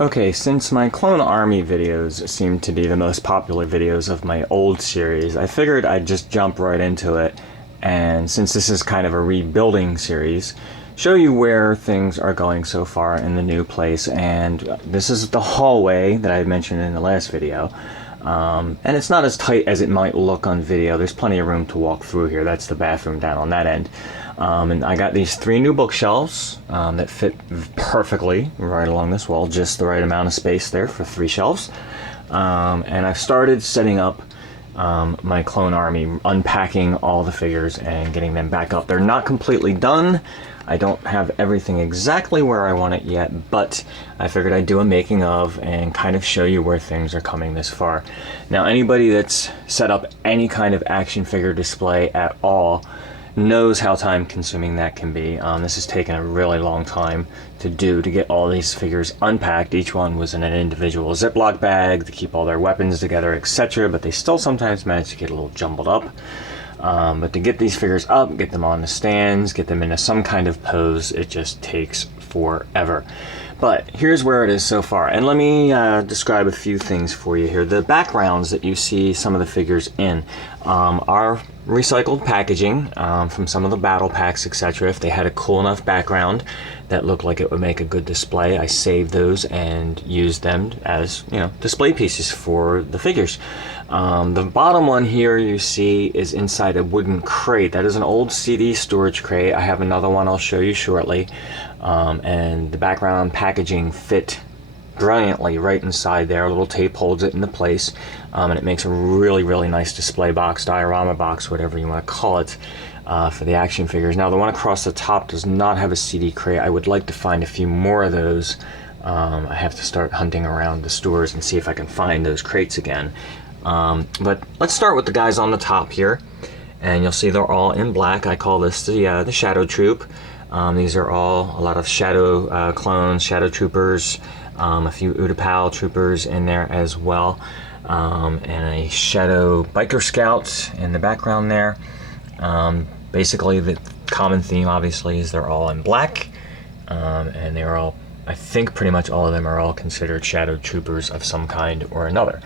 Okay, since my Clone Army videos seem to be the most popular videos of my old series, I figured I'd just jump right into it, and since this is kind of a rebuilding series, show you where things are going so far in the new place. And this is the hallway that I mentioned in the last video. And it's not as tight as it might look on video. There's plenty of room to walk through here. That's the bathroom down on that end. And I got these 3 new bookshelves that fit perfectly right along this wall, just the right amount of space there for 3 shelves. And I've started setting up my Clone Army, unpacking all the figures and getting them back up. They're not completely done. I don't have everything exactly where I want it yet, but I figured I'd do a making of and kind of show you where things are coming this far. Now, anybody that's set up any kind of action figure display at all knows how time consuming that can be. This has taken a really long time to do, to get all these figures unpacked. Each one was in an individual Ziploc bag to keep all their weapons together, etc., but they still sometimes manage to get a little jumbled up. But to get these figures up, get them on the stands, get them into some kind of pose, it just takes forever. But here's where it is so far, and let me describe a few things for you here. The backgrounds that you see some of the figures in are recycled packaging from some of the battle packs, etc. If they had a cool enough background that looked like it would make a good display, I saved those and used them as, display pieces for the figures. The bottom one here you see is inside a wooden crate. That is an old CD storage crate. I have another one I'll show you shortly. And the background packaging fit brilliantly right inside there. A little tape holds it into place, and it makes a really, really nice display box, diorama box, whatever you want to call it, for the action figures. Now, the one across the top does not have a CD crate. I would like to find a few more of those. I have to start hunting around the stores and see if I can find those crates again. But let's start with the guys on the top here, and you'll see they're all in black. I call this the Shadow Troop. These are all a lot of Shadow clones, Shadow Troopers, a few Utapau Troopers in there as well, and a Shadow Biker Scout in the background there. Basically, the common theme, obviously, is they're all in black, and they're all, I think pretty much all of them are all considered Shadow Troopers of some kind or another.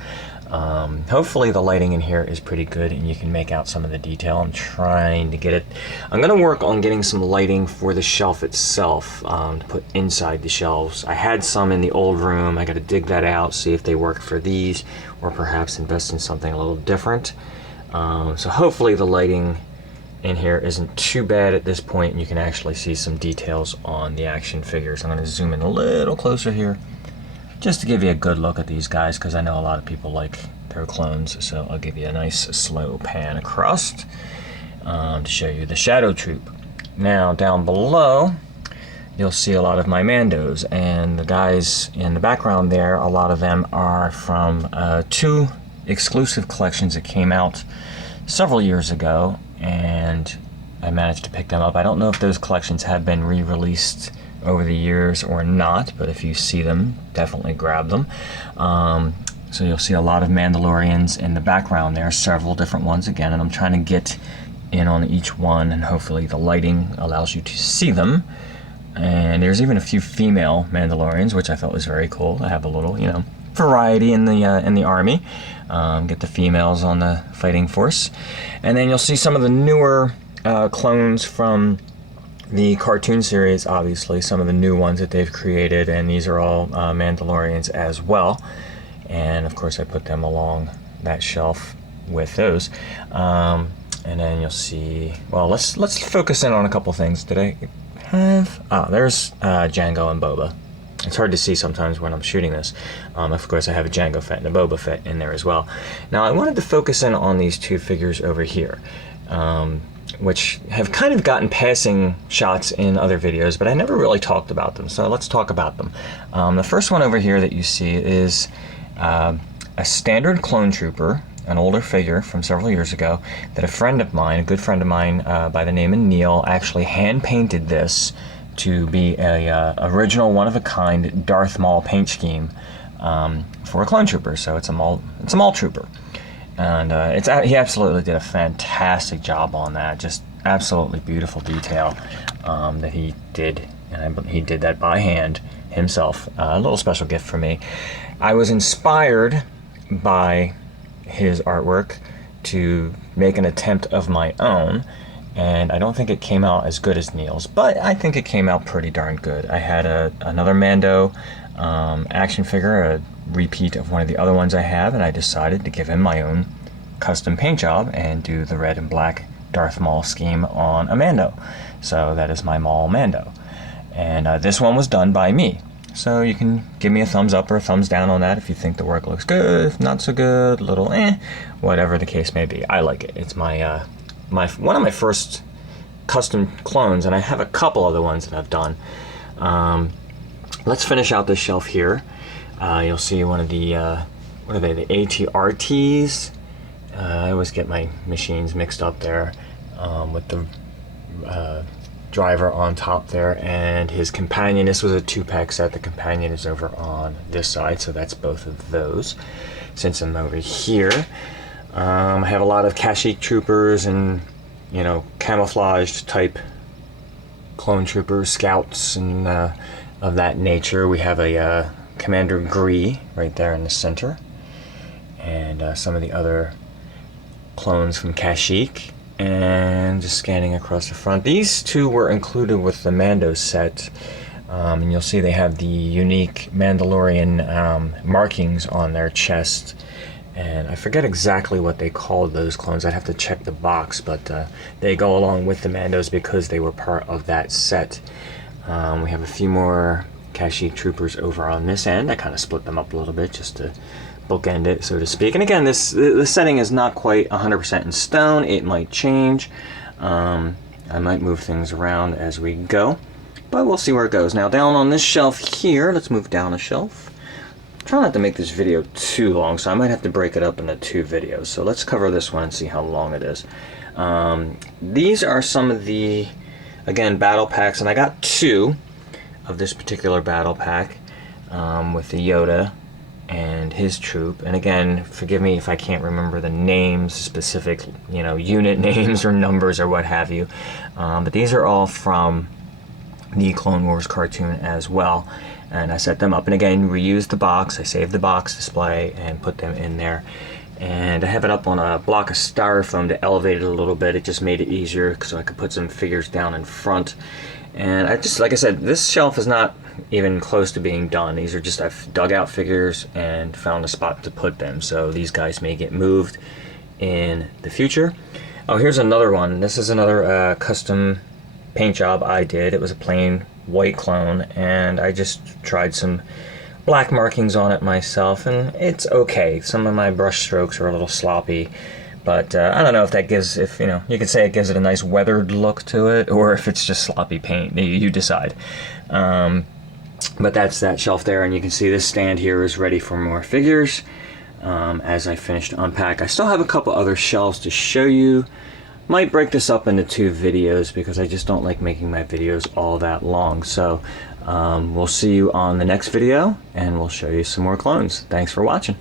Hopefully the lighting in here is pretty good and you can make out some of the detail. I'm trying to get it. I'm going to work on getting some lighting for the shelf itself to put inside the shelves. I had some in the old room. I got to dig that out, see if they work for these, or perhaps invest in something a little different. So hopefully the lighting in here isn't too bad at this point and you can actually see some details on the action figures. I'm going to zoom in a little closer here, just to give you a good look at these guys, because I know a lot of people like their clones, so I'll give you a nice slow pan across to show you the Shadow Troop. Now, down below, you'll see a lot of my Mandos, and the guys in the background there, a lot of them are from 2 exclusive collections that came out several years ago, and I managed to pick them up. I don't know if those collections have been re-released over the years or not, but if you see them, definitely grab them. So you'll see a lot of Mandalorians in the background there, several different ones again, and I'm trying to get in on each one, and hopefully the lighting allows you to see them. And there's even a few female Mandalorians, which I thought was very cool to have a little, variety in the army. Get the females on the fighting force. And then you'll see some of the newer clones from the cartoon series, obviously, some of the new ones that they've created, and these are all Mandalorians as well. And of course I put them along that shelf with those. And then you'll see, well, let's focus in on a couple things. Did I have, there's Jango and Boba. It's hard to see sometimes when I'm shooting this. Of course I have a Jango Fett and a Boba Fett in there as well. Now I wanted to focus in on these 2 figures over here, which have kind of gotten passing shots in other videos, but I never really talked about them, so let's talk about them. The first one over here that you see is a standard clone trooper, an older figure from several years ago, that a friend of mine, a good friend of mine by the name of Neil, actually hand-painted this to be a original, one-of-a-kind Darth Maul paint scheme for a clone trooper, so it's a Maul trooper. And he absolutely did a fantastic job on that. Just absolutely beautiful detail that he did and he did that by hand himself. A little special gift for me. I was inspired by his artwork to make an attempt of my own, and I don't think it came out as good as Neil's, but I think it came out pretty darn good. I had another Mando action figure, a repeat of one of the other ones I have, and I decided to give him my own custom paint job and do the red and black Darth Maul scheme on a Mando. So that is my Maul Mando. And this one was done by me. So you can give me a thumbs up or a thumbs down on that if you think the work looks good, if not so good, a little whatever the case may be. I like it. It's my one of my first custom clones, and I have a couple other ones that I've done. Let's finish out this shelf here. You'll see one of the, what are they, the ATRTs? I always get my machines mixed up there with the driver on top there, and his companion. This was a 2-pack set. The companion is over on this side, so that's both of those. Since I'm over here, I have a lot of Kashyyyk troopers and, you know, camouflaged type clone troopers, scouts, and of that nature. We have a Commander Gree right there in the center, and some of the other clones from Kashyyyk. And just scanning across the front, these two were included with the Mando set, and you'll see they have the unique Mandalorian markings on their chest, and I forget exactly what they called those clones. I'd have to check the box, but they go along with the Mandos because they were part of that set. We have a few more Kashyyyk troopers over on this end. I kind of split them up a little bit just to bookend it, so to speak. And again, the setting is not quite 100% in stone. It might change. I might move things around as we go, but we'll see where it goes. Now, down on this shelf here, let's move down a shelf. Try not to make this video too long, so I might have to break it up into 2 videos. So let's cover this one and see how long it is. These are some of the, again, battle packs, and I got 2 of this particular battle pack with the Yoda and his troop. And again, forgive me if I can't remember the names, specific, you know, unit names or numbers or what have you, but these are all from the Clone Wars cartoon as well, and I set them up. And again, reused the box. I saved the box display and put them in there, and I have it up on a block of styrofoam to elevate it a little bit. It just made it easier so I could put some figures down in front. And I just, like I said, this shelf is not even close to being done. These are just, I've dug out figures and found a spot to put them, so these guys may get moved in the future. Oh, here's another one. This is another custom paint job I did. It was a plain white clone, and I just tried some black markings on it myself, and it's okay. Some of my brush strokes are a little sloppy, but I don't know if that gives, if you know, you could say it gives it a nice weathered look to it, or if it's just sloppy paint. You decide. But that's that shelf there, and you can see this stand here is ready for more figures. As I finished to unpack, I still have a couple other shelves to show you. Might break this up into 2 videos because I just don't like making my videos all that long. So we'll see you on the next video, and we'll show you some more clones. Thanks for watching.